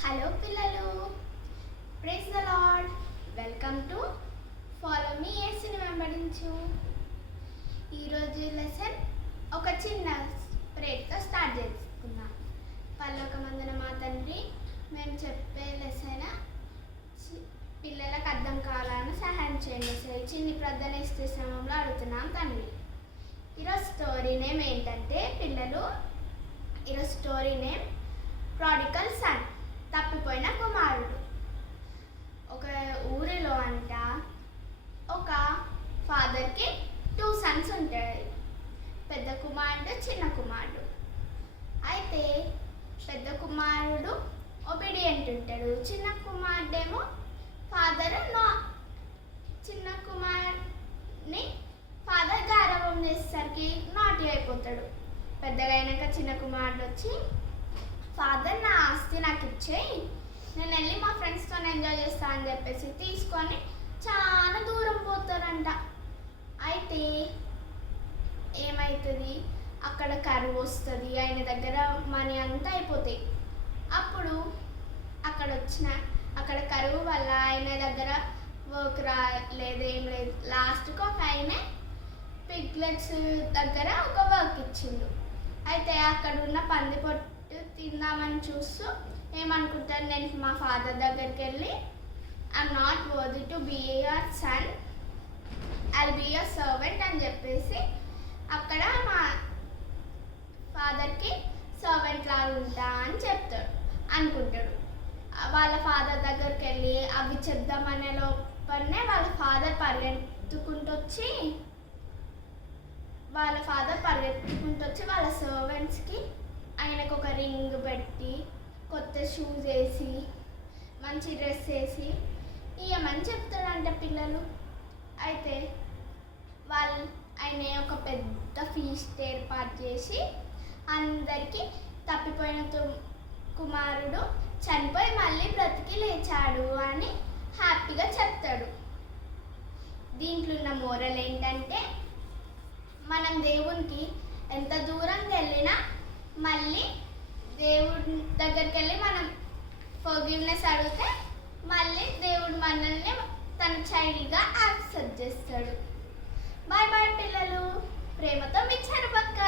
Hello పిల్లలు, praise the Lord. Welcome to follow me యేసుని వెంబడించు. ఈరోజు లెసన్ ఒక చిన్న ప్రేయర్తో స్టార్ట్ చేసుకుందాం. పరలోకమందున మా తండ్రి, మేము చెప్పే లెసన్ పిల్లలకు అర్థం కావాలని సహాయం చేయండి. సరే, చిన్ని ప్రార్థన ఇస్తే శ్రమంలో అడుగుతున్నాం తండ్రి. ఈరోజు స్టోరీ నేమ్ ఏంటంటే పిల్లలు, ఈరోజు స్టోరీ నేమ్ ప్రాడిగల్ సన్, తప్పిపోయిన కుమారుడు. ఒక ఊరిలో అంట ఒక ఫాదర్కి 2 సన్స్ ఉంటాయి, పెద్ద కుమారుడు, చిన్న కుమారుడు. అయితే పెద్ద కుమారుడు ఒబీడియంట్ ఉంటాడు, చిన్న కుమారుడేమో ఫాదర్ చిన్న కుమారుని ఫాదర్ గారవం చేసేసరికి నాటి అయిపోతాడు. పెద్దగా అయినాక చిన్న కుమారుడు వచ్చి, ఫాదర్ నా ఆస్తి నాకు ఇచ్చేయి, నేను వెళ్ళి మా ఫ్రెండ్స్తో ఎంజాయ్ చేస్తా అని చెప్పేసి తీసుకొని చాలా దూరం పోతారంట. అయితే ఏమవుతుంది, అక్కడ కరువు వస్తుంది, ఆయన దగ్గర మనీ అంతా అయిపోతాయి. అప్పుడు అక్కడ కరువు వల్ల ఆయన దగ్గర వర్క్ రాలేదు, ఏం లేదు. లాస్ట్కి ఒక ఆయన పిగ్లెట్స్ దగ్గర ఒక వర్క్ ఇచ్చిండు. అయితే అక్కడ ఉన్న పంది పొట్టు తిందామని చూస్తూ ఏమనుకుంటాను, నేను మా ఫాదర్ దగ్గరికి వెళ్ళి I'm not worthy to be your son, I'll be your servant అని చెప్పేసి అక్కడ మా ఫాదర్కి సర్వెంట్ లాగా ఉంటా అని అనుకుంటాడు. వాళ్ళ ఫాదర్ దగ్గరికి వెళ్ళి అవి చెప్దామనే లోపలనే వాళ్ళ ఫాదర్ పరిగెత్తుకుంటూ వచ్చి వాళ్ళ సర్వెంట్స్కి ఆయనకు ఒక రింగ్ పెట్టి, కొత్త షూస్ వేసి, మంచి డ్రెస్ వేసి ఇవ్వమని చెప్తాడంట పిల్లలు. అయితే ఆయన ఒక పెద్ద ఫీస్ట్ ఏర్పాటు చేసి అందరికీ తప్పిపోయిన కుమారుడు చనిపోయి మళ్ళీ బ్రతికి లేచాడు అని హ్యాపీగా చెప్తాడు. దీంట్లో ఉన్న మోరల్ ఏంటంటే, మనం దేవునికి ఎంత దూరంగా వెళ్ళినా మళ్ళీ దేవుడి దగ్గరికి వెళ్ళి మనం ఫర్గివ్నెస్ అడిగితే మళ్ళీ దేవుడు మనల్ని తన చైల్డ్గా యాక్సెప్ట్ చేస్తాడు. బాయ్ బాయ్ పిల్లలు, ప్రేమతో మీ చెరపక్క.